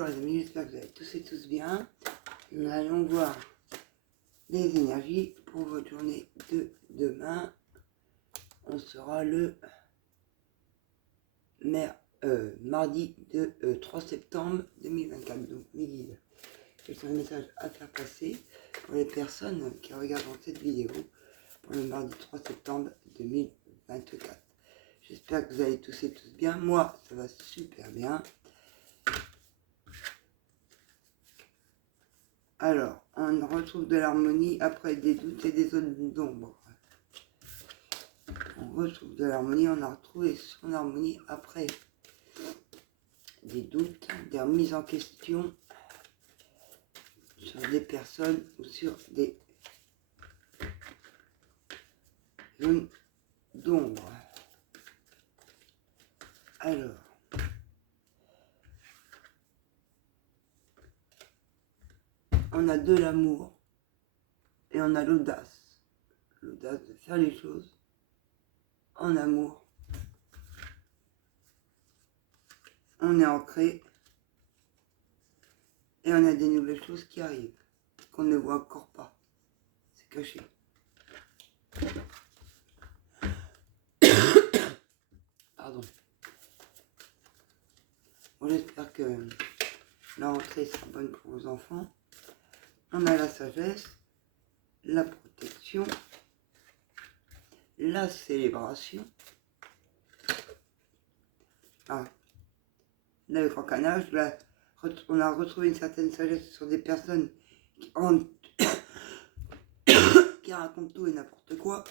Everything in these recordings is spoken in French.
Bonjour les amis, j'espère que vous allez tous et tous bien. Nous allons voir les énergies pour votre journée de demain. On sera le mardi 3 septembre 2024. Donc mes guides, j'ai un message à faire passer pour les personnes qui regardent cette vidéo pour le mardi 3 septembre 2024. J'espère que vous allez tous et tous bien. Moi, ça va super bien. Alors, on retrouve de l'harmonie après des doutes et des zones d'ombre. On retrouve de l'harmonie, on a retrouvé son harmonie après des doutes, des remises en question sur des personnes ou sur des zones d'ombre. Alors, on a de l'amour et on a l'audace. L'audace de faire les choses en amour. On est ancré et on a des nouvelles choses qui arrivent, qu'on ne voit encore pas. C'est caché. Pardon. Bon, j'espère que la rentrée sera bonne pour vos enfants. On a la sagesse, la protection, la célébration. Ah, là, le canage, là, on a retrouvé une certaine sagesse sur des personnes qui racontent tout et n'importe quoi.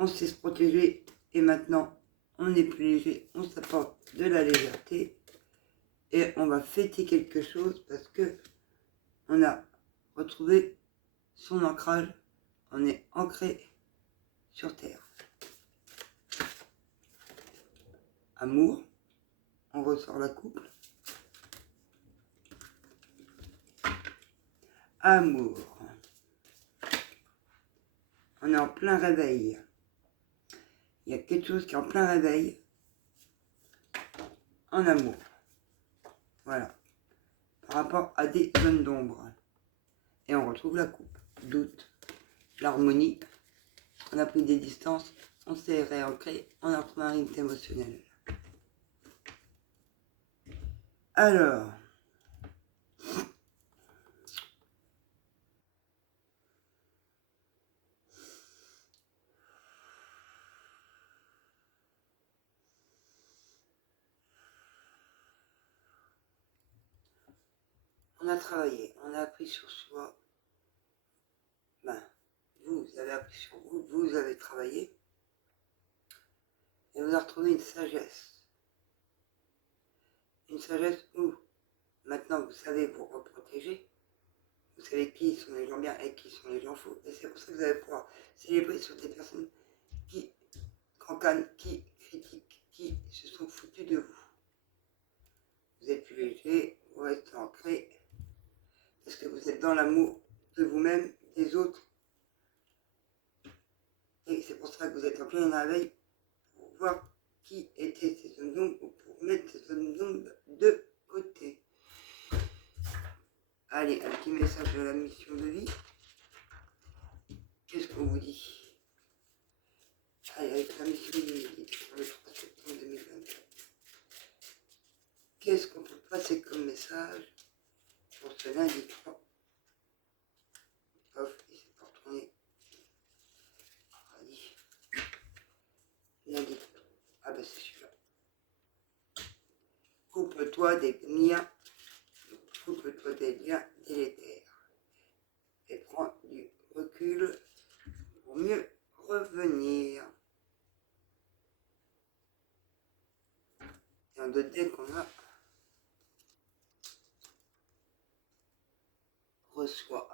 On sait se protéger et maintenant on est plus léger, on s'apporte de la légèreté et on va fêter quelque chose parce que on a retrouvé son ancrage, on est ancré sur terre. Amour, on ressort la couple. Amour, on est en plein réveil. Il y a quelque chose qui est en plein réveil en amour. Voilà. Par rapport à des zones d'ombre. Et on retrouve la coupe. Doute, l'harmonie. On a pris des distances, on s'est réancré, on a retrouvé un rythme émotionnel. Alors, on a travaillé, on a appris sur soi. Vous avez appris sur vous, vous avez travaillé. Et vous avez retrouvé une sagesse. Une sagesse où, maintenant vous savez vous reprotéger. Vous savez qui sont les gens bien et qui sont les gens faux. Et c'est pour ça que vous allez pouvoir célébrer sur des personnes qui cancanent, qui critiquent, qui se sont foutus de vous. Vous êtes plus léger, vous restez ancré, parce que vous êtes dans l'amour de vous-même, des autres. Et c'est pour ça que vous êtes en plein réveil, pour voir qui étaient ces zones d'ombre, ou pour mettre ces zones d'ombre de côté. Allez, un petit message de la mission de vie. Qu'est-ce qu'on vous dit? Allez, avec la mission de vie, pour le 3 septembre 2024. Qu'est-ce qu'on peut passer comme message pour ce lundi 3? Off, il s'est pas retourné. Lundi. Ah ben c'est celui-là. Coupe-toi des liens. Coupe-toi des liens délétères. Et prends du recul pour mieux revenir. Et en deux dès qu'on a reçoit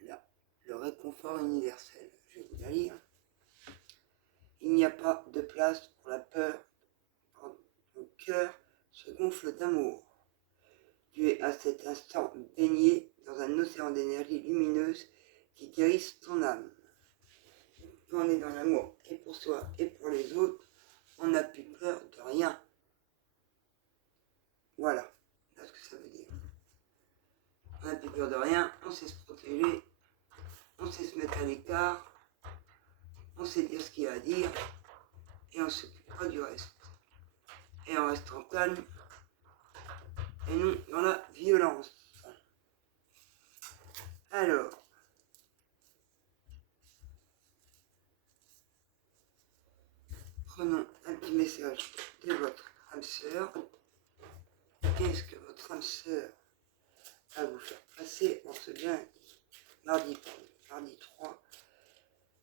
là le réconfort universel. Je vais vous la lire. Il n'y a pas de place pour la peur. Ton cœur se gonfle d'amour. Tu es à cet instant baigné dans un océan d'énergie lumineuse qui guérisse ton âme. Quand on est dans l'amour et pour soi et pour les autres, on n'a plus peur de rien. Voilà, c'est ce que ça veut dire. On n'a plus peur de rien, on sait se protéger, on sait se mettre à l'écart, on sait dire ce qu'il y a à dire, et on ne s'occupe pas du reste. Et on reste en calme, et non dans la violence. Alors, prenons un petit message de votre âme sœur. Qu'est-ce que votre âme sœur va vous faire passer en ce mardi 3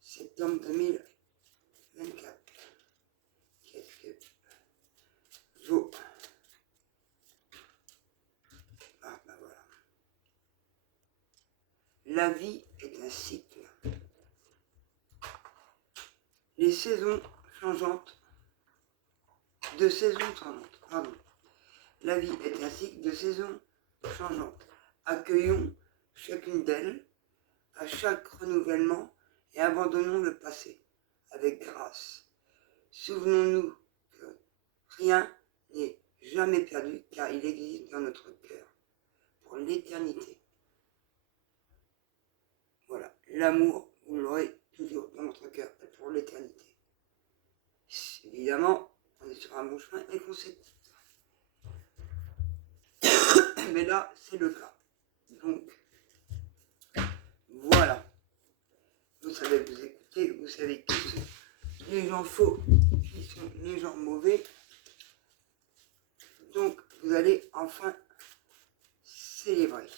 septembre 2024? Qu'est-ce que vous... Ah ben voilà. La vie est un cycle. Les saisons changeantes, de saisons changeantes, pardon. La vie est un cycle de saisons changeantes. Accueillons chacune d'elles à chaque renouvellement et abandonnons le passé avec grâce. Souvenons-nous que rien n'est jamais perdu car il existe dans notre cœur pour l'éternité. Voilà, l'amour, vous l'aurez toujours dans votre cœur pour l'éternité. Évidemment, on est sur un bon chemin et qu'on s'écoute. Mais là, c'est le cas. Donc, voilà. Vous savez vous écouter, vous savez qui sont les gens faux, qui sont les gens mauvais. Donc, vous allez enfin célébrer.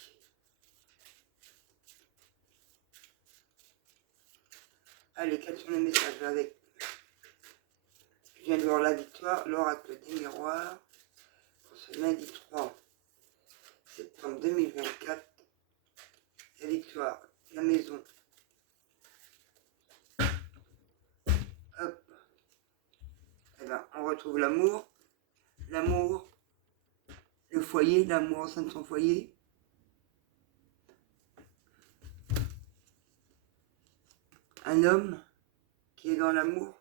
Allez, quels sont les messages avec? Je viens de voir la victoire, l'oracle des miroirs, pour ce lundi 3 septembre 2024. La victoire, la maison. Hop. Eh ben, on retrouve l'amour, le foyer, l'amour au sein de son foyer. Un homme qui est dans l'amour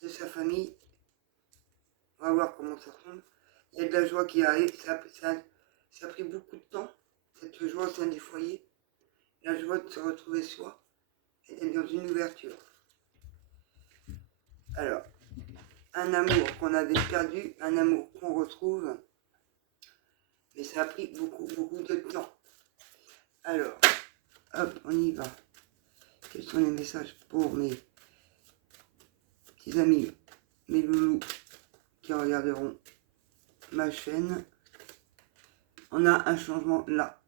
de sa famille. On va voir comment ça tombe. Il y a de la joie qui arrive. Ça a pris beaucoup de temps, cette joie au sein du foyer. La joie de se retrouver soi et d'être dans une ouverture. Alors, un amour qu'on avait perdu, un amour qu'on retrouve. Mais ça a pris beaucoup de temps. Alors, hop, on y va. Quels sont les messages pour mes petits amis, mes loulous qui regarderont ma chaîne? On a un changement là.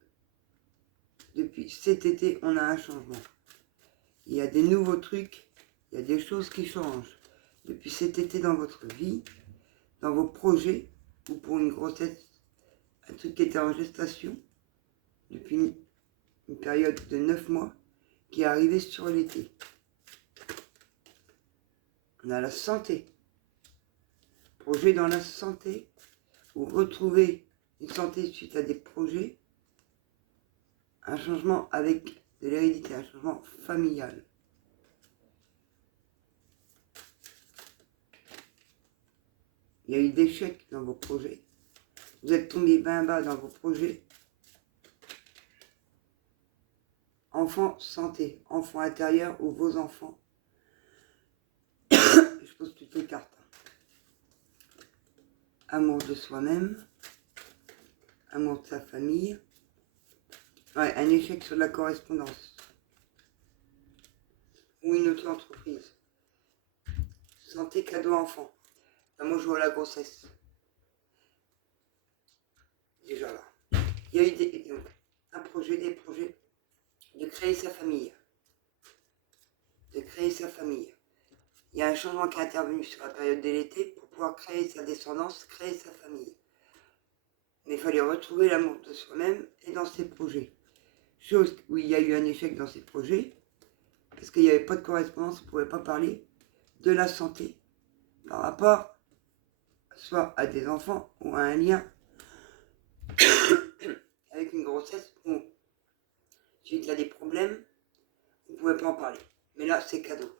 Depuis cet été, on a un changement. Il y a des nouveaux trucs, il y a des choses qui changent. Depuis cet été dans votre vie, dans vos projets, ou pour une grossesse, un truc qui était en gestation, depuis une période de 9 mois, qui est arrivé sur l'été. On a la santé. Projet dans la santé, ou retrouver une santé suite à des projets, un changement avec de l'hérédité, un changement familial. Il y a eu des échecs dans vos projets. Vous êtes tombé bien bas dans vos projets. Enfant, santé, enfant intérieur ou vos enfants. Je pose toutes les cartes. Amour de soi-même. Amour de sa famille. Ouais, un échec sur la correspondance. Ou une autre entreprise. Santé, cadeau, enfant. Moi, je vois la grossesse. Déjà là. Il y a eu donc, des projets de créer sa famille. De créer sa famille. Il y a un changement qui est intervenu sur la période de l'été pour pouvoir créer sa descendance, créer sa famille. Mais il fallait retrouver l'amour de soi-même et dans ses projets. Chose où il y a eu un échec dans ses projets, parce qu'il n'y avait pas de correspondance, on ne pouvait pas parler de la santé par rapport soit à des enfants ou à un lien avec une grossesse où suite à des problèmes, vous ne pouvez pas en parler. Mais là, c'est cadeau.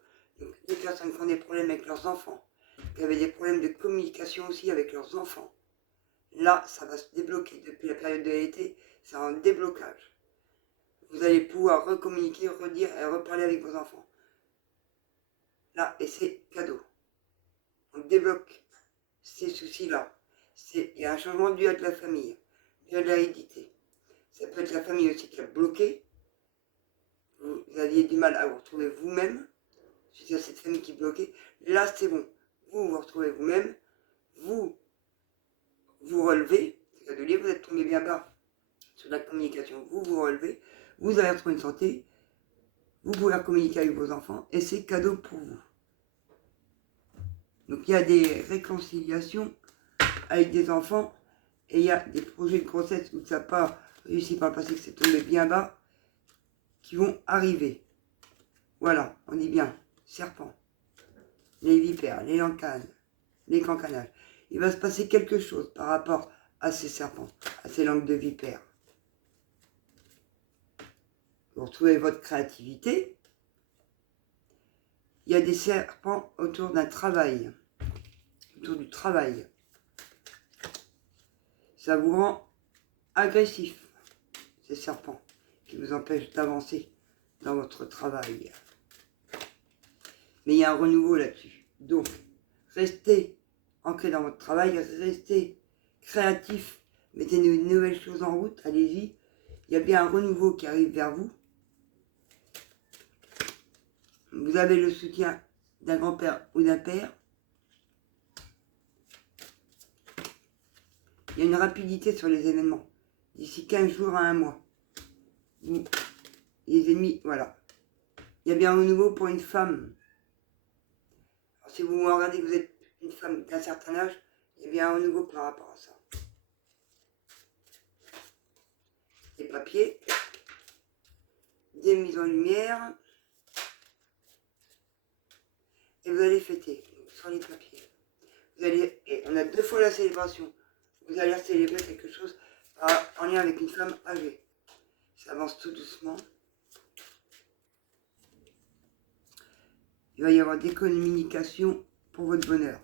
Donc, des personnes qui ont des problèmes avec leurs enfants, qui avaient des problèmes de communication aussi avec leurs enfants, là, ça va se débloquer. Depuis la période de l'été, c'est un déblocage. Vous allez pouvoir recommuniquer, redire et reparler avec vos enfants. Là, et c'est cadeau. On débloque ces soucis-là. Il y a un changement dû à de la famille, dû à de l'hérédité. Ça peut être la famille aussi qui a bloqué. Vous aviez du mal à vous retrouver vous-même, suite à cette famille qui bloquait. Là, c'est bon. Vous vous retrouvez vous-même, vous vous relevez. C'est cadeau lié, vous êtes tombé bien bas sur la communication. Vous vous relevez, vous allez retrouver une santé, vous pouvez communiquer avec vos enfants et c'est cadeau pour vous. Donc il y a des réconciliations avec des enfants et il y a des projets de grossesse où ça n'a pas réussi par le passé, que c'est tombé bien bas, qui vont arriver. Voilà, on dit bien, serpents, les vipères, les lancanes, les cancanages. Il va se passer quelque chose par rapport à ces serpents, à ces langues de vipères. Vous retrouvez votre créativité. Il y a des serpents autour d'un travail, autour du travail. Ça vous rend agressif, ces serpents, qui vous empêchent d'avancer dans votre travail. Mais il y a un renouveau là-dessus. Donc, restez ancré dans votre travail, restez créatif, mettez de nouvelles choses en route, allez-y. Il y a bien un renouveau qui arrive vers vous. Vous avez le soutien d'un grand-père ou d'un père. Il y a une rapidité sur les événements. D'ici 15 jours à un mois. Les ennemis, voilà. Il y a bien un renouveau pour une femme. Alors, si vous regardez que vous êtes une femme d'un certain âge, il y a bien un renouveau par rapport à ça. Des papiers, des mises en lumière, et vous allez fêter sur les papiers. Vous allez, et on a 2 fois la célébration. Vous allez célébrer quelque chose en lien avec une femme âgée. Ça avance tout doucement. Il va y avoir des communications pour votre bonheur.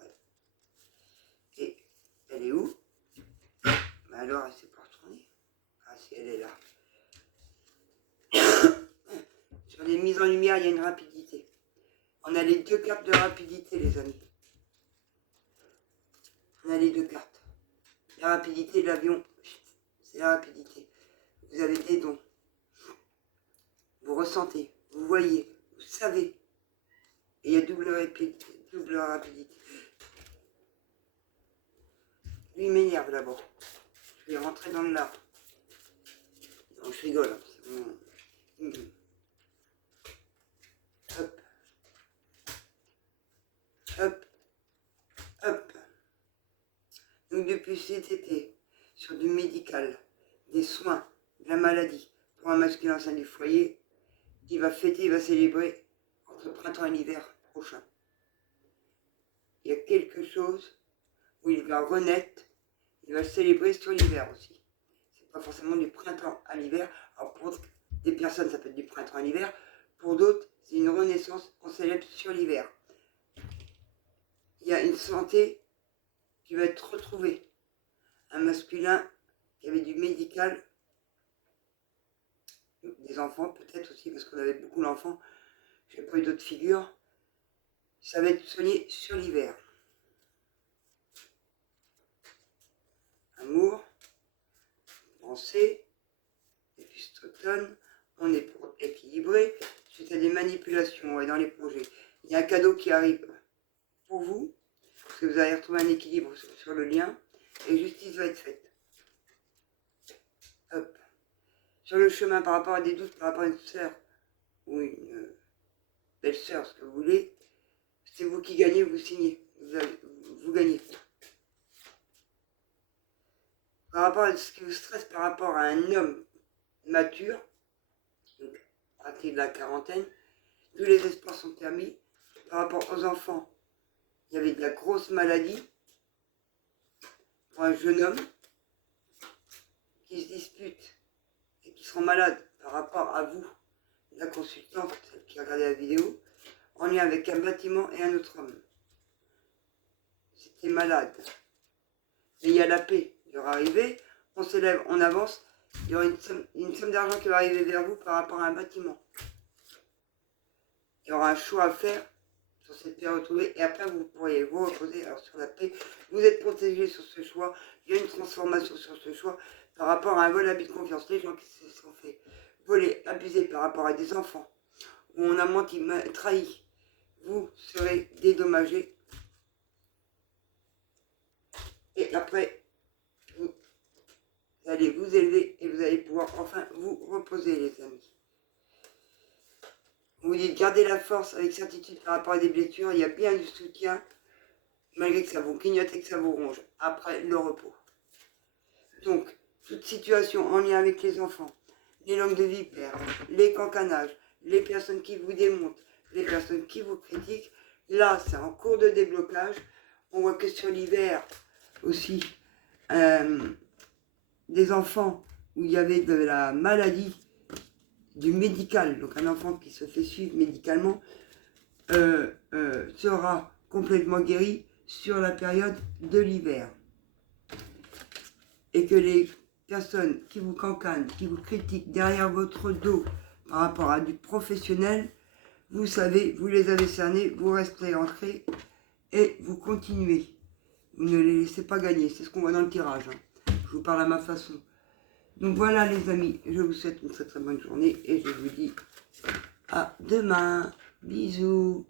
Ouais. Et elle est où? Ben alors, elle s'est pas retournée. Ah si, elle est là. Sur les mises en lumière, il y a une rapidité. On a les 2 cartes de rapidité, les amis. On a les 2 cartes. La rapidité de l'avion, c'est la rapidité. Vous avez des dons. Vous ressentez, vous voyez, vous savez. Et il y a double rapidité. Lui, il m'énerve d'abord. Je vais rentrer dans le lard. Non, je rigole. Hein, c'est bon. Hop. Hop. Hop. Donc depuis cet été, sur du médical, des soins, de la maladie, pour un masculin sein du foyer, il va fêter, il va célébrer entre printemps et l'hiver prochain. Il y a quelque chose où il va renaître, il va célébrer sur l'hiver aussi. C'est pas forcément du printemps à l'hiver. Alors pour des personnes, ça peut être du printemps à l'hiver. Pour d'autres, c'est une renaissance, on célèbre sur l'hiver. Il y a une santé qui va être retrouvée. Un masculin qui avait du médical, des enfants peut-être aussi, parce qu'on avait beaucoup d'enfants, j'ai pas eu d'autres figures, ça va être soigné sur l'hiver. Amour, pensée, et puis cet automne, on est pour équilibrer, suite à des manipulations dans les projets. Il y a un cadeau qui arrive pour vous, parce que vous allez retrouver un équilibre sur le lien, et justice va être faite. Hop. Sur le chemin, par rapport à des doutes, par rapport à une sœur, ou une belle-sœur, ce que vous voulez, c'est vous qui gagnez, vous signez, vous gagnez. Par rapport à ce qui vous stresse par rapport à un homme mature, à partir de la quarantaine, tous les espoirs sont permis. Par rapport aux enfants, il y avait de la grosse maladie pour un jeune homme qui se dispute et qui seront malades par rapport à vous, la consultante, celle qui a regardé la vidéo, en lien avec un bâtiment et un autre homme. C'était malade. Mais il y a la paix. Il va arriver, on se lève, on avance, il y aura une somme d'argent qui va arriver vers vous par rapport à un bâtiment. Il y aura un choix à faire sur cette période retrouvée et après vous pourriez vous reposer. Alors sur la paix, vous êtes protégé sur ce choix, il y a une transformation sur ce choix par rapport à un vol abus de confiance. Les gens qui se sont fait voler, abuser par rapport à des enfants, où on a menti, trahi, vous serez dédommagé. Et après, vous allez vous élever et vous allez pouvoir enfin vous reposer, les amis. Vous dites gardez la force avec certitude par rapport à des blessures, il y a bien du soutien, malgré que ça vous clignote et que ça vous ronge, après le repos. Donc, toute situation en lien avec les enfants, les langues de vipère, les cancanages, les personnes qui vous démontent, les personnes qui vous critiquent, là c'est en cours de déblocage. On voit que sur l'hiver aussi, des enfants où il y avait de la maladie, du médical, donc un enfant qui se fait suivre médicalement, sera complètement guéri sur la période de l'hiver. Et que les personnes qui vous cancanent, qui vous critiquent derrière votre dos par rapport à du professionnel, vous savez, vous les avez cernés, vous restez ancrés et vous continuez. Vous ne les laissez pas gagner, c'est ce qu'on voit dans le tirage. Hein. Je vous parle à ma façon. Donc voilà les amis, je vous souhaite une très très bonne journée et je vous dis à demain. Bisous.